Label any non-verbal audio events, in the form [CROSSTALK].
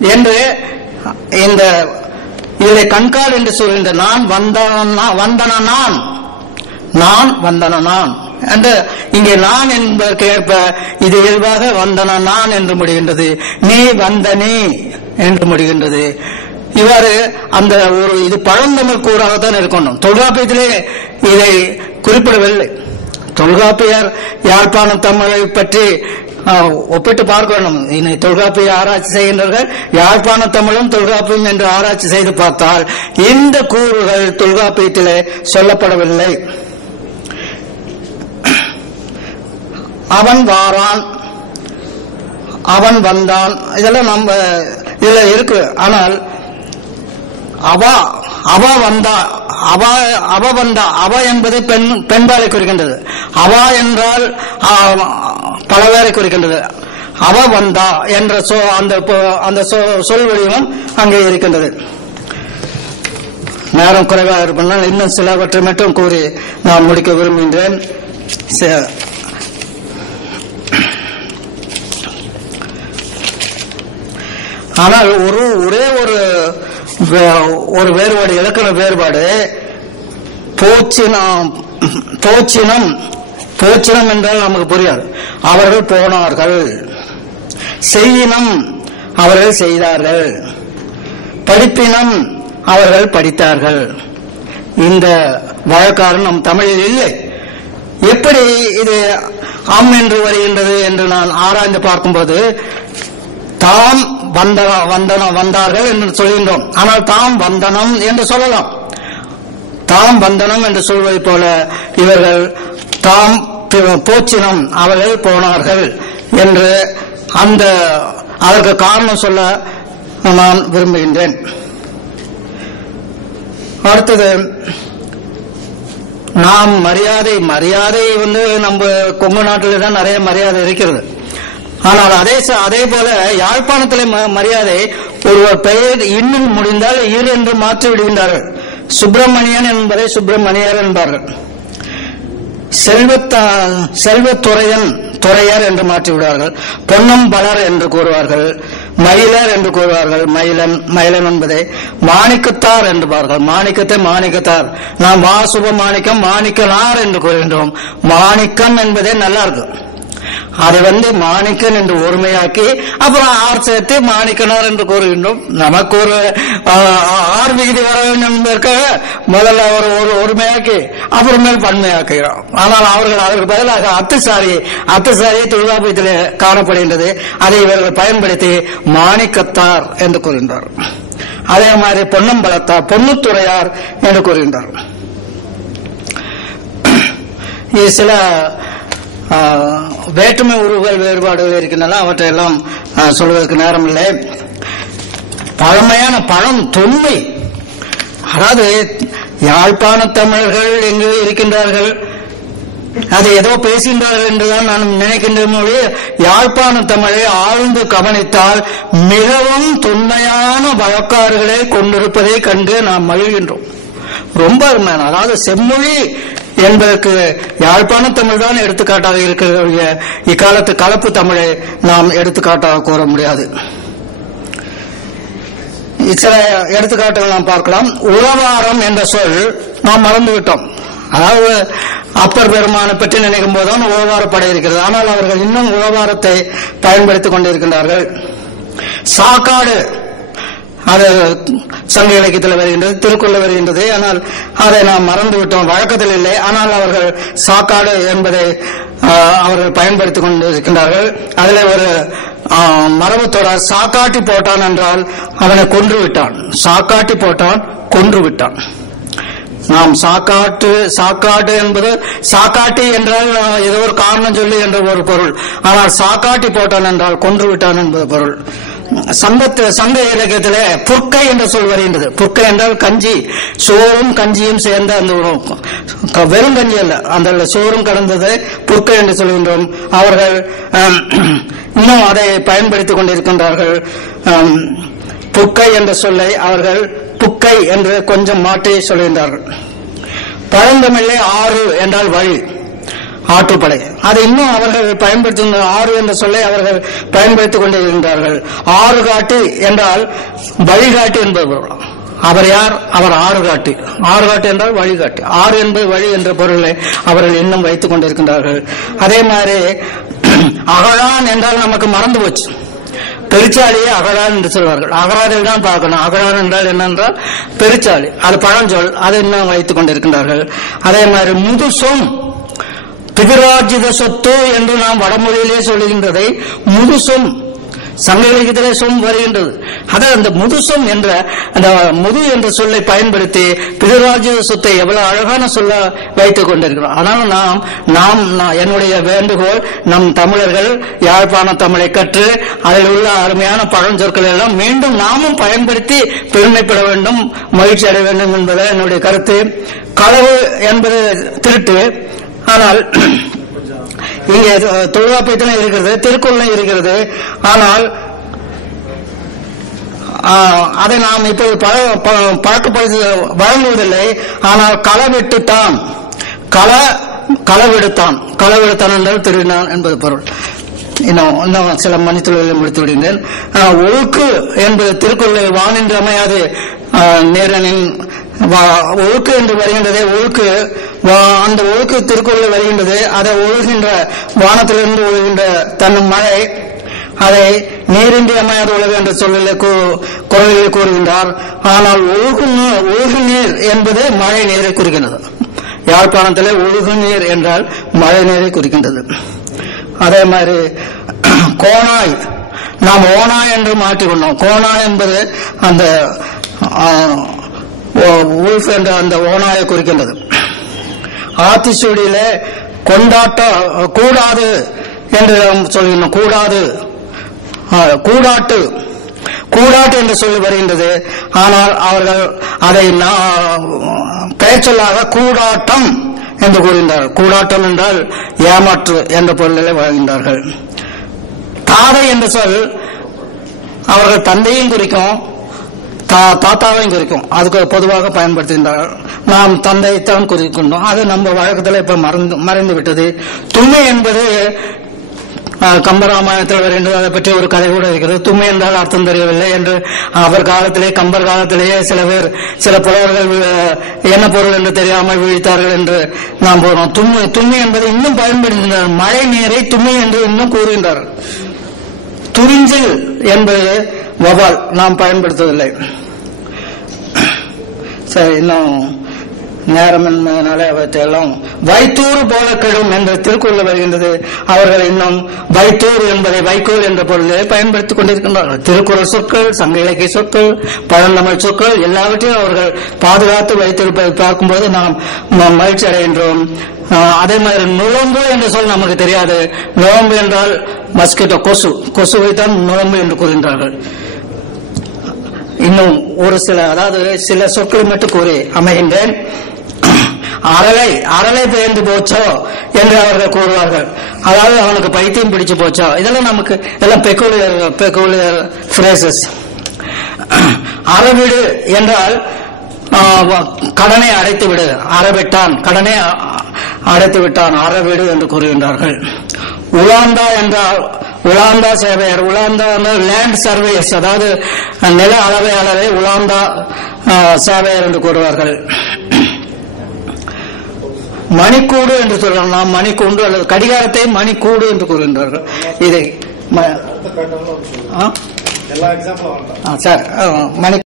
என்று இந்த இதை கண்கால் என்று சொல்கின்ற நான் வந்தன வந்தன நான். நான் வந்தன நான். என்று இங்கே நான் என்பதற்கு ஏற்ப இது இயல்பாக வந்தன நான் என்று முடிகின்றது. நீ வந்த நீ என்று முடிகின்றது. இவ்வாறு அந்த ஒரு இது பழந்தமிழ் கூறாகத்தான் இருக்கணும். தொல்காப்பியத்திலே இதை குறிப்பிடவில்லை. தொல்காப்பியர் யாழ்ப்பாணம் தமிழை பற்றி ஆஹ், ஒப்பிட்டு பார்க்கணும். இனி தொல்காப்பிய ஆராய்ச்சி செய்கின்றார்கள் யாழ்ப்பாண தமிழும் தொல்காப்பியம் என்று ஆராய்ச்சி செய்து பார்த்தால் இந்த கூறுகள் தொல்காப்பியத்திலே சொல்லப்படவில்லை. அவன் வாரான் அவன் வந்தான். இதெல்லாம் நம்ம இதுல இருக்கு. ஆனால் அவா அவ வந்தா அவ அவ வந்தா அவ என்பது பெண் பெண்பாலை குறிக்கின்றது. அவா என்றால் பல பேரை குறிக்கின்றது. அவ வந்தா என்ற சொ அந்த அந்த சொ- சொல் வடிவம் அங்கே இருக்கின்றது. நேரம் குறைவாக இருப்பதால் இன்னும் சிலவற்றை மட்டும் கூறி நான் முடிக்க விரும்புகின்றேன். ச- ஆனால் ஒரு ஒரே ஒரு வே- ஒரு வேறுபாடு இலக்கண வேறுபாடு போச்சினம் போச்சினம் போச்சினம் என்றால் நமக்கு புரியாது. அவர்கள் போனார்கள். செய்யினம் அவர்கள் செய்தார்கள். படிப்பினம் அவர்கள் படித்தார்கள். இந்த வழக்காரன் நம் தமிழில் இல்லை. எப்படி இது ஆம் என்று வருகின்றது என்று நான் ஆராய்ந்து பார்க்கும்போது தாம் வந்தன வந்தன வந்தார்கள் என்று சொல்கின்றோம். ஆனால் தாம் வந்தனம் என்று சொல்லலாம். தாம் வந்தனம் என்று சொல்வதைப் போல இவர்கள் தாம் போச்சினம் அவர்கள் போனார்கள் என்று அந்த அதற்கு காரணம் சொல்ல நான் விரும்புகின்றேன். அடுத்தது நாம் மரியாதை மரியாதை வந்து நம்ம கொங்கு நாட்டில் தான் நிறைய மரியாதை இருக்கிறது. ஆனால் அதே அதே போல யாழ்ப்பாணத்திலே ம- மரியாதை ஒருவர் பெயர் இன்னும் முடிந்தால் இரு என்று மாற்றி விடுகின்றார்கள் சுப்பிரமணியன் என்பதை சுப்பிரமணியர் என்பார்கள். செல்வத்தா செல்வத்துறையன் துறையர் என்று மாற்றி விடுவார்கள். பொன்னம்பலர் என்று கூறுவார்கள். மயிலர் என்று கூறுவார்கள். மயிலன் மயிலன் என்பதை மாணிக்கத்தார் என்று பார்கள் மாணிக்கத்தை மாணிக்கத்தார். நாம் வாசுப மாணிக்கம் மாணிக்கனார் என்று கூறுகின்றோம். மாணிக்கம் என்பதே நல்லா இருக்கு அதை வந்து மாணிக்கன் என்று ஒருமையாக்கி அப்புறம் ஆர் சேர்த்து மாணிக்கனார் என்று கூறுகின்றோம். நமக்கு ஒரு ஆர் விகுதி வர வேண்டும் என்பதற்காக முதல்ல அவர் ஒரு ஒருமையாக்கி அப்புறமேல் பன்மையாக்குகிறோம் ஆனால் அவர்கள் அதற்கு பதிலாக அத்துசாரி அத்துசாரி தொழிலாபத்தில் காணப்படுகின்றது. அதை இவர்கள் பயன்படுத்தி மாணிக்கத்தார் என்று கூறுகின்றார். அதே மாதிரி பொன்னம்பலத்தார் பொன்னுத்துறையார் என்று கூறுகின்றார். இது சில வேற்றுமை உருவுகள் வேறுபாடுகள் இருக்கின்றன அவற்றையெல்லாம் ஆ, சொல்வதற்கு நேரம் இல்லை பழமையான பழம் தொன்மை. அதாவது யாழ்ப்பாண தமிழர்கள் எங்கு இருக்கின்றார்கள்? அது ஏதோ பேசுகின்றார்கள் என்றுதான் நான் நினைக்கின்றேன் யாழ்ப்பாண தமிழை ஆழ்ந்து கவனித்தால் மிகவும் தொன்மையான வழக்காறுகளை கொண்டிருப்பதை கண்டு நாம் மகிழ்கின்றோம். ரொம்ப அருமையான அதாவது செம்மொழி என்பதற்கு யாழ்ப்பாண தமிழ் தான் எடுத்துக்காட்டாக இருக்கிற இக்காலத்து கலப்பு தமிழை நாம் எடுத்துக்காட்டாக கூற முடியாது. சில எடுத்துக்காட்டுகள் நாம் பார்க்கலாம். உறவாரம் என்ற சொல் நாம் மறந்துவிட்டோம். அதாவது அப்பர் பெருமானை பற்றி நினைக்கும் போதுதான் உழவாரப்படை இருக்கிறது. ஆனால் அவர்கள் இன்னும் உழவாரத்தை பயன்படுத்திக் கொண்டிருக்கின்றார்கள். சாக்காடு அது சங்க இலக்கியத்தில் வருகின்றது திருக்குள்ள வருகின்றது. ஆனால் அதை நாம் மறந்து விட்டோம் வழக்கத்தில் இல்லை. ஆனால் அவர்கள் சாக்காடு என்பதை அவர்கள் பயன்படுத்திக் கொண்டிருக்கின்றார்கள். அதில் ஒரு ஆஹ், சாக்காட்டி போட்டான் என்றால் அவனை கொன்று விட்டான். சாக்காட்டி போட்டான் கொன்று விட்டான். நாம் சாக்காட்டு சாக்காட்டு என்பது சாக்காட்டி என்றால் ஏதோ ஒரு காரணம் சொல்லி என்ற ஒரு பொருள். ஆனால் சாக்காட்டி போட்டான் என்றால் கொன்று விட்டான் என்பது பொருள். சம்பத்து சங்க இலக்கியத்திலே புற்கை என்ற சொல் வருகின்றது. புற்கை என்றால் கஞ்சி. சோறும் கஞ்சியும் சேர்ந்த அந்த உணவு வெறும் கஞ்சி அல்ல. அந்த சோறும் கடந்தது புற்கை என்று சொல்கின்றோம். அவர்கள் இன்னும் அதை பயன்படுத்திக் கொண்டிருக்கின்றார்கள். புற்கை புக்கை என்ற சொல்லை அவர்கள் புக்கை என்று கொஞ்சம் மாற்றி சொல்கின்றார்கள். பழந்தமிழே ஆறு என்றால் வழி. ஆற்றுப்படை. அதை இன்னும் அவர்கள் பயன்படுத்தும் ஆறு என்ற சொல்லை அவர்கள் பயன்படுத்திக் கொண்டிருக்கின்றார்கள். ஆறு காட்டு என்றால் வழிகாட்டு என்பது பொருள். அவர் யார்? அவர் ஆறு காட்டி. ஆறு காட்டு என்றால் வழிகாட்டி. ஆறு என்பது வழி என்ற பொருளை அவர்கள் இன்னும் வைத்துக் கொண்டிருக்கின்றார்கள். அதே மாதிரி [CLEARS THROAT] அகழான் என்றால் நமக்கு மறந்து போச்சு. பெருச்சாலியே அகழான் என்று சொல்வார்கள். அகராதில் தான் பார்க்கணும். அகழான் என்றால் என்னென்றால் பெருச்சாலி. அது பழஞ்சொல். அதை இன்னும் வைத்துக் கொண்டிருக்கின்றார்கள். அதே மாதிரி முதுசோம் பிகராஜித சொத்து என்று நாம் வடமொழியிலே சொல்லுகின்றதை முதுசும் சங்க இலக்கியத்திலே சொம் வருகின்றது. அதான் அந்த முதுசம் என்ற அந்த முது என்ற சொல்லை பயன்படுத்தி பிதராஜ சொத்தை எவ்வளவு அழகான சொல்ல வைத்துக் கொண்டிருக்கிறோம். ஆனால் நாம் நாம் நான் என்னுடைய வேண்டுகோள் நம் தமிழர்கள் யாழ்ப்பாண தமிழை கற்று அதில் உள்ள அருமையான பழஞ்சொற்களை எல்லாம் மீண்டும் நாமும் பயன்படுத்தி பெருமைப்பட வேண்டும் மகிழ்ச்சி அடைய வேண்டும் என்பது என்னுடைய கருத்து. களவு என்பது திருட்டு ஆனால் இங்கே தொழிலாப்பயத்திலும் இருக்கிறது திருக்குறளும் இருக்கிறது ஆனால் அதை நாம் இப்போது பழக்கப்படுத்த வழங்குவதில்லை ஆனால் களவிட்டுத்தான் கள களவெடுத்தான். களவெடுத்தான் என்றால் திருடினான் என்பது பொருள். இன்னும் இன்னும் சில மணித்துறைகளை முடித்து விடுகிறேன் ஒழுக்கு என்பது திருக்குறளை வானின்று அமையாது. நேரனின் வா- ஒழுக்கு என்று வருகின்றதே ஒழுக்கு வா- அந்த ஒழுக்கு திருக்குறளில் வருகின்றது அதை ஒழுகின்ற வானத்திலிருந்து ஒழுகின்ற தன் மழை அதை நீரின்றி அமையாத உலகு என்ற சொல்லில் குரலில் கூறுகின்றார். ஆனால் ஒழுகு நீர் ஒழுகு நீர் என்பது மழை நீரை குறிக்கின்றது. யாழ்ப்பாணத்திலே ஒழுகு நீர் என்றால் மழை நீரை குறிக்கின்றது. அதே மாதிரி கோணாய் நாம் ஓனாய் என்று மாற்றிக்கொண்டோம். கோணாய் என்பது அந்த உல்ஃப் என்ற அந்த ஓனாயை குறிக்கின்றது. ஆத்திச்சூடியில கொண்டாட்டம் கூடாது என்று நாம் சொல்கின்றோம். கூடாது. கூடாட்டு. கூடாட்டு என்று சொல்லி வருகின்றது ஆனால் அவர்கள் அதை பெயர் சொல்லாக கூடாட்டம். என்று கூறுகின்றார்கள் கூடாட்டம் என்றால் ஏமாற்று என்ற பொருளிலே வழங்குகின்றார்கள் தாதை என்ற சொல் அவர்கள் தந்தையும் குறிக்கும் தா- தாத்தாவையும் குறிக்கும். அதுக்கு பொதுவாக பயன்படுத்துகின்றார்கள். நாம் தந்தையைத்தான் குறிக்கின்றோம். அது நம்ம வழக்கத்தில் இப்ப மறந்து மறைந்து விட்டது துணை என்பது கம்பராமாயணத்தில் வருகின்றது அதை பற்றி ஒரு கதை கூட இருக்கிறது தும்மை என்றால் அர்த்தம் தெரியவில்லை என்று அவர் காலத்திலே கம்பர் காலத்திலேயே சில பேர் சில புலவர்கள் வி- என்ன பொருள் என்று தெரியாமல் விழித்தார்கள் என்று நாம் போகிறோம் தும்மை தும்மை என்பதை இன்னும் பயன்படுத்துகின்றனர் மழை நீரை தும்மை என்று இன்னும் கூறுகின்றார். துரிஞ்சில் என்பது வவால் நாம் பயன்படுத்துவதில்லை சரி இன்னும் நேரம் என்பதனால அவற்றையெல்லாம் வைத்தூர் போல கெடும் என்ற திருக்குறள் வருகின்றது. அவர்கள் இன்னும் வைத்தூர் என்பதை வைக்கோல் என்ற பொருளை பயன்படுத்திக் கொண்டிருக்கின்றார்கள். திருக்குறள் சொற்கள் சங்க இலக்கிய சொற்கள் பழந்தமிழ் சொற்கள் எல்லாவற்றையும் அவர்கள் பாதுகாத்து வைத்திருப்பதை பார்க்கும்போது நாம் மகிழ்ச்சி அடைகின்றோம். அதே மாதிரி நுழம்பு என்ற சொல் நமக்கு தெரியாது. நுழம்பு என்றால் மஸ்கிட்டோ கொசு. கொசுவை தான் நுழம்பு என்று கூறுகின்றார்கள். இன்னும் ஒரு சில அதாவது சில சொற்களை மட்டும் கூறி அமைகின்றேன். அறவை அறவை பெயர்ந்து போச்சோ என்று அவர்கள் கூறுவார்கள். அதாவது அவனுக்கு பைத்தியம் பிடிச்சு போச்சோ. இதெல்லாம் நமக்கு எல்லாம் பெக்குலியர் பெக்குலியர் பிரேசஸ் அறவிடு என்றால் கடனை அடைத்து விடு. அறவிட்டான் கடனை அடைத்து விட்டான். அறவிடு என்று கூறுகின்றார்கள். உலாந்தா என்றால் உலாந்தா சேவையர் உலாந்தா லேண்ட் சர்வேயர்ஸ் அதாவது நில அளவையாளரை உலாந்தா சேவையர் என்று கூறுவார்கள். மணிக்கூடு என்று சொல்லலாம். நாம் மணிக்கூண்டு அல்லது கடிகாரத்தை மணிக்கூடு என்று கூறுகின்றார்கள். இதை சார் மணி